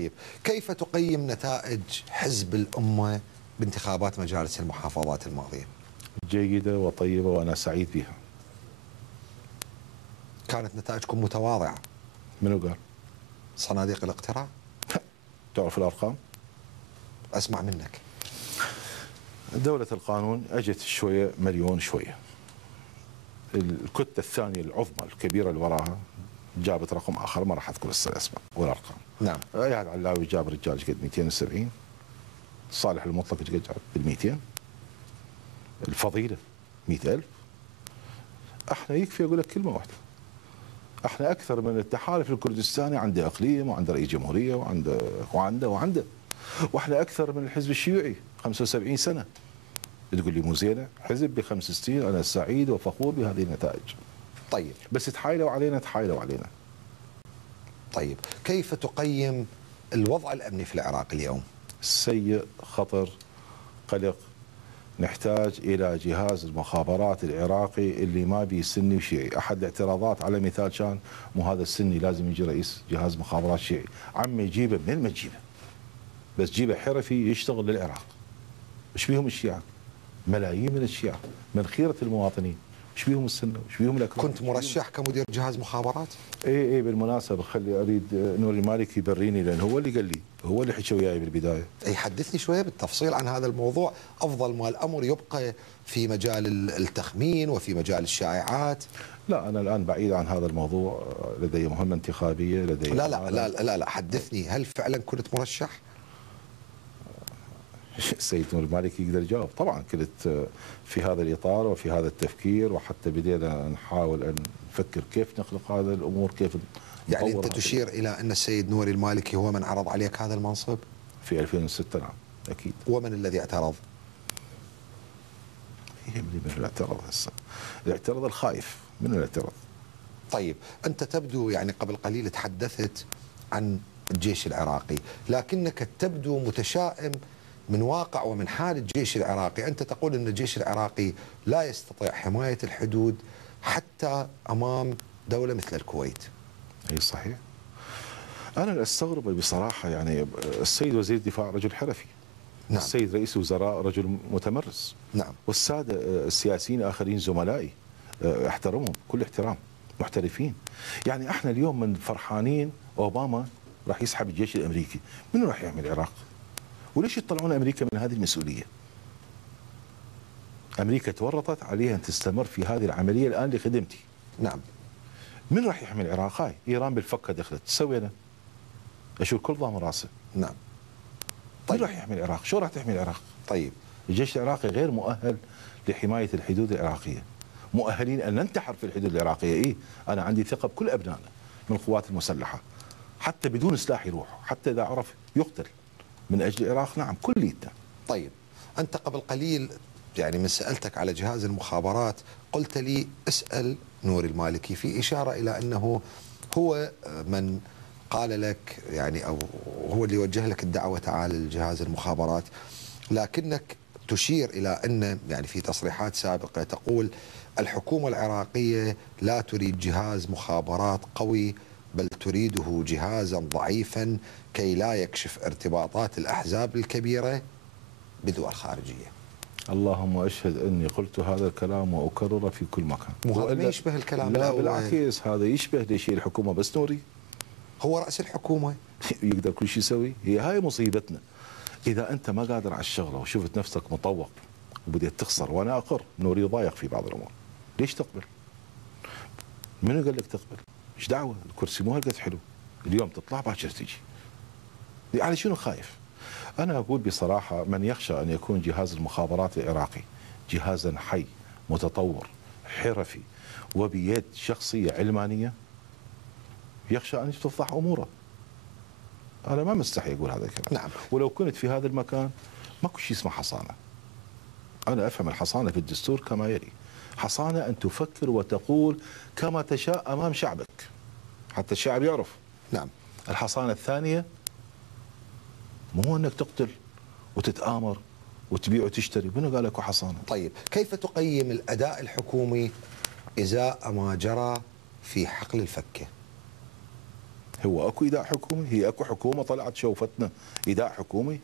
طيب، كيف تقيم نتائج حزب الأمة بانتخابات مجالس المحافظات الماضية؟ جيدة وطيبة وأنا سعيد بها. كانت نتائجكم متواضعة. منو قال؟ صناديق الاقتراع. تعرف الأرقام؟ أسمع منك. دولة القانون أجت شوية مليون شوية. الكتلة الثانية العظمى الكبيرة اللي وراها جابت رقم آخر ما راح أذكر الأسماء والأرقام. نعم. اياد علاوي جاب رجال قد 270. صالح المطلق قد جاب بال 200. الفضيلة 100,000. احنا يكفي اقول لك كلمة واحدة. احنا اكثر من التحالف الكردستاني، عنده اقليم وعنده رئيس جمهورية وعنده واحنا اكثر من الحزب الشيوعي 75 سنة. تقول لي مو زينة؟ حزب ب5 سنين. انا سعيد وفخور بهذه النتائج. طيب. بس تحايلوا علينا. طيب، كيف تقيم الوضع الأمني في العراق اليوم؟ سيء، خطر، قلق. نحتاج إلى جهاز المخابرات العراقي اللي ما بي سني وشيعي. أحد الاعتراضات على مثال كان مو هذا السني لازم يجي رئيس جهاز مخابرات شيعي. عمي جيبه منين ما تجيبه، بس جيبه حرفي يشتغل للعراق. ايش بيهم الشيعة؟ ملايين من الشيعة من خيرة المواطنين. ايش بيهم السنة؟ ايش بيهم الأكراد؟ كنت مرشح كمدير جهاز مخابرات؟ اي بالمناسبة خلي اريد نوري المالكي يبريني، لان هو اللي قال لي، هو اللي حكى وياي بالبداية. اي، حدثني شوية بالتفصيل عن هذا الموضوع. افضل ما الامر يبقى في مجال التخمين وفي مجال الشائعات. لا انا الان بعيد عن هذا الموضوع، لدي مهمة انتخابية، لدي لا، حدثني، هل فعلا كنت مرشح؟ السيد نور المالكي يقدر يجاوب. طبعا كنت في هذا الاطار وفي هذا التفكير، وحتى بدينا نحاول ان نفكر كيف نخلق هذا الامور، كيف يعني انت تشير الى ان السيد نوري المالكي هو من عرض عليك هذا المنصب؟ في 2006 نعم اكيد. ومن الذي اعترض؟ من اللي اعترض هسه؟ الاعتراض الخايف. من الاعتراض؟ طيب، انت تبدو يعني قبل قليل تحدثت عن الجيش العراقي، لكنك تبدو متشائم من واقع ومن حال الجيش العراقي. أنت تقول أن الجيش العراقي لا يستطيع حماية الحدود حتى أمام دولة مثل الكويت. أي صحيح. أنا أستغرب بصراحة، يعني السيد وزير الدفاع رجل حرفي. نعم. السيد رئيس الوزراء رجل متمرس. نعم. والسادة السياسيين آخرين زملائي احترمهم كل احترام، محترفين. يعني احنا اليوم من فرحانين أوباما راح يسحب الجيش الأمريكي. من راح يعمل العراق؟ وليش يطلعون أمريكا من هذه المسؤولية؟ أمريكا تورطت عليها أن تستمر في هذه العملية الآن لخدمتي. نعم. من راح يحمي العراق؟ هاي إيران بالفكة دخلت، سوينا أشوف كل ضامن راسه. نعم. طيب. من راح يحمي العراق؟ شو راح تحمي العراق؟ طيب، الجيش العراقي غير مؤهل لحماية الحدود العراقية. مؤهلين أن ننتحر في الحدود العراقية. إيه؟ أنا عندي ثقة بكل أبنائنا من القوات المسلحة، حتى بدون سلاح يروح، حتى إذا عرف يقتل من أجل العراق. نعم كليتنا. طيب، أنت قبل قليل يعني من سألتك على جهاز المخابرات قلت لي اسأل نوري المالكي، في إشارة إلى أنه هو من قال لك يعني، أو هو اللي وجه لك الدعوة تعال لجهاز المخابرات، لكنك تشير إلى أن يعني في تصريحات سابقة تقول الحكومة العراقية لا تريد جهاز مخابرات قوي، بل تريده جهازا ضعيفا كي لا يكشف ارتباطات الأحزاب الكبيرة بدول خارجية. اللهم أشهد أني قلت هذا الكلام وأكرره في كل مكان. وهذا ما يشبه الكلام لا بالعكس، هذا يشبه لشيء الحكومة. بس نوري هو رأس الحكومة يقدر كل شيء يسوي. هي هاي مصيبتنا. إذا أنت ما قادر على الشغلة وشفت نفسك مطوق وبديت تخسر، وأنا أقر نوري ضايق في بعض الأمور، ليش تقبل؟ منو قال لك تقبل؟ ايش دعوة؟ الكرسي مو هالقد حلو، اليوم تطلع باكر تجي. على شنو خايف؟ أنا أقول بصراحة، من يخشى أن يكون جهاز المخابرات العراقي جهازا حي متطور حرفي وبيد شخصية علمانية، يخشى أن تفضح أموره. أنا ما مستحي أقول هذا الكلام. نعم. ولو كنت في هذا المكان ماكو شيء اسمه حصانة. أنا أفهم الحصانة في الدستور كما يلي: حصانة أن تفكر وتقول كما تشاء أمام شعبك، حتى الشعب يعرف. نعم. الحصانة الثانية مو أنك تقتل وتتآمر وتبيع وتشتري. منو قال لك حصانة؟ طيب، كيف تقيم الأداء الحكومي إزاء ما جرى في حقل الفكة؟ هو اكو ايداع حكومي؟ هي اكو حكومه طلعت شوفتنا ايداع حكومي؟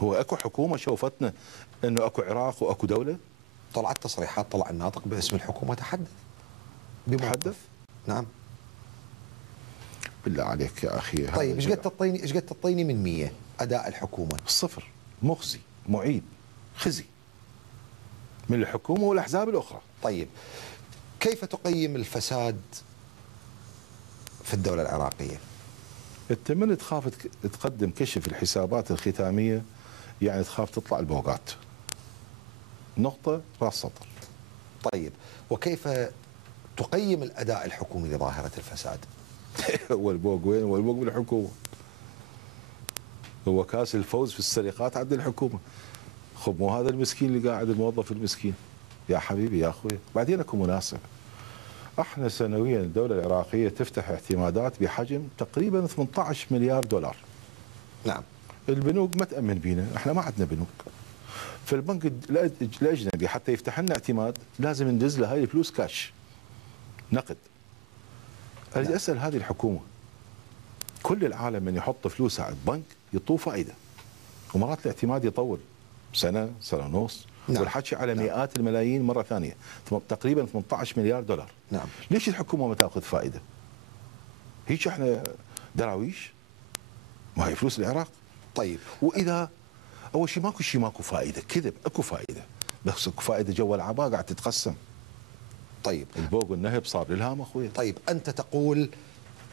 هو اكو حكومه شوفتنا انه اكو عراق واكو دوله؟ طلعت تصريحات، طلع الناطق باسم الحكومة تحدث بموقف. تحدث؟ نعم. بالله عليك يا اخي. طيب ايش قد تعطيني من 100 اداء الحكومة؟ صفر. مخزي، معيب، خزي من الحكومه والاحزاب الاخرى. طيب كيف تقيم الفساد في الدولة العراقية؟ انت من تخاف تقدم كشف الحسابات الختاميه يعني تخاف تطلع البوقات. نقطه راس سطر. طيب وكيف تقيم الاداء الحكومي لظاهرة الفساد؟ هو البوق وين؟ هو البوق بالحكومه. هو كاس الفوز في السرقات عند الحكومه. خب مو هذا المسكين اللي قاعد، الموظف المسكين. يا حبيبي يا اخوي، بعدين اكو مناسبه. احنا سنويا الدوله العراقيه تفتح اعتمادات بحجم تقريبا 18 مليار دولار. نعم. البنوك ما تامن بينا، احنا ما عندنا بنوك. فالبنك الاجنبي حتى يفتح لنا اعتماد لازم ندز له هاي الفلوس كاش، نقد. اريد اسال هذه الحكومه، كل العالم من يحط فلوسه على البنك يطوه فائده، ومرات الاعتماد يطول سنه، سنه ونص. نعم. والحكي على نعم. مئات الملايين مره ثانيه، تقريبا 18 مليار دولار. نعم. ليش الحكومه ما تاخذ فائده؟ هيك احنا دراويش؟ ما هي فلوس العراق. طيب واذا اول شيء ماكو فائده، كذب، اكو فائده، بس اكو فائده جوا العباء قاعد تتقسم. طيب البوق والنهب صار للهام اخوي. طيب انت تقول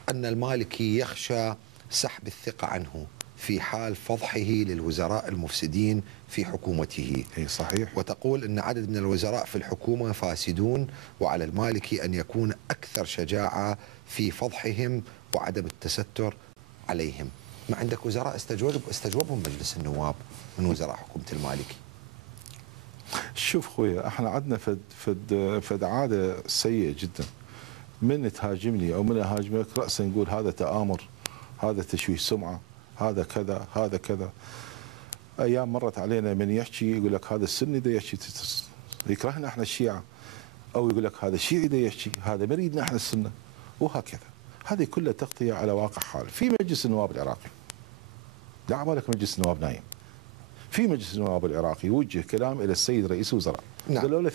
ان المالكي يخشى سحب الثقة عنه في حال فضحه للوزراء المفسدين في حكومته. اي صحيح. وتقول ان عدد من الوزراء في الحكومة فاسدون، وعلى المالكي ان يكون اكثر شجاعة في فضحهم وعدم التستر عليهم. ما عندك وزراء استجوبهم مجلس النواب من وزراء حكومة المالكي؟ شوف خويا، احنا عندنا فد عاده سيئه جدا. من تهاجمني او من اهاجمك راسا نقول هذا تآمر، هذا تشويه سمعه، هذا كذا، هذا كذا. ايام مرت علينا من يحكي يقول لك هذا السني دا يحكي يكرهنا احنا الشيعه، او يقول لك هذا الشيعي دا يحكي هذا مريدنا احنا السنه، وهكذا. هذه كلها تغطيه على واقع حال. في مجلس النواب العراقي، لا عبالك مجلس النواب نايم. في مجلس النواب العراقي وجه كلام الى السيد رئيس الوزراء. نعم. قالوا له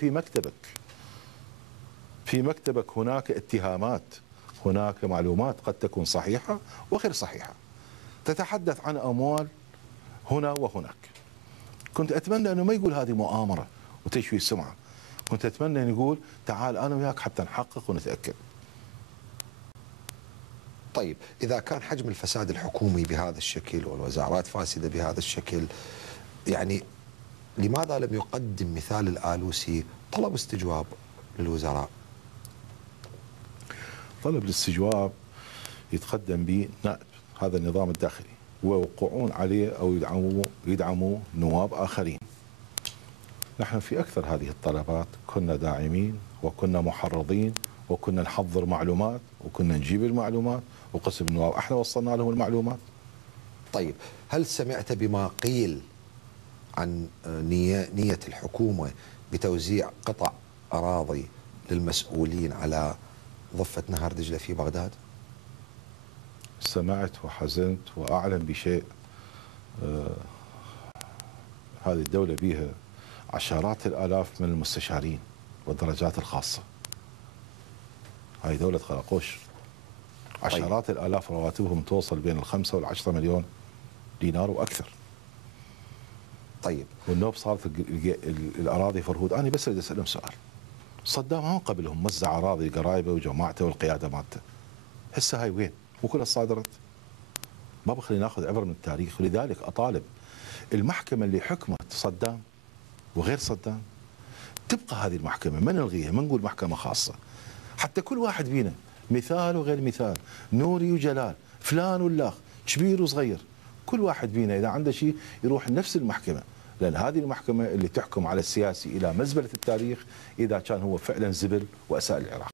في مكتبك هناك اتهامات، هناك معلومات قد تكون صحيحه وغير صحيحه، تتحدث عن اموال هنا وهناك. كنت اتمنى انه ما يقول هذه مؤامره وتشويه سمعه، كنت اتمنى ان يقول تعال انا وياك حتى نحقق ونتاكد. طيب إذا كان حجم الفساد الحكومي بهذا الشكل والوزارات فاسدة بهذا الشكل، يعني لماذا لم يقدم مثال الآلوسي طلب استجواب للوزراء؟ طلب الاستجواب يتقدم به نائب هذا النظام الداخلي ويوقعون عليه او يدعموا نواب اخرين. نحن في اكثر هذه الطلبات كنا داعمين وكنا محرضين وكنا نحضر معلومات وكنا نجيب المعلومات، وقسم النواب احنا وصلنا لهم المعلومات. طيب هل سمعت بما قيل عن نية الحكومة بتوزيع قطع أراضي للمسؤولين على ضفة نهر دجلة في بغداد؟ سمعت وحزنت وأعلم بشيء. هذه الدولة بها عشرات الآلاف من المستشارين والدرجات الخاصة. هاي دولة خلقوش. عشرات الآلاف رواتبهم توصل بين ال5 وال10 مليون دينار وأكثر. طيب والنوب صارت الأراضي فرهود. أنا بس أريد أسألهم سؤال. صدام هم قبلهم وزع أراضي قرايبه وجماعته والقيادة مالته، هسه هاي وين؟ وكلها صادرت. ما بخلي ناخذ عبر من التاريخ. ولذلك أطالب المحكمة اللي حكمت صدام وغير صدام تبقى هذه المحكمة، ما نلغيها، ما نقول محكمة خاصة. حتى كل واحد فينا مثال وغير مثال، نوري وجلال، فلان واللاخ، كبير وصغير، كل واحد فينا إذا عنده شيء يروح لنفس المحكمة، لأن هذه المحكمة اللي تحكم على السياسي إلى مزبلة التاريخ إذا كان هو فعلا زبل وأساء العراق.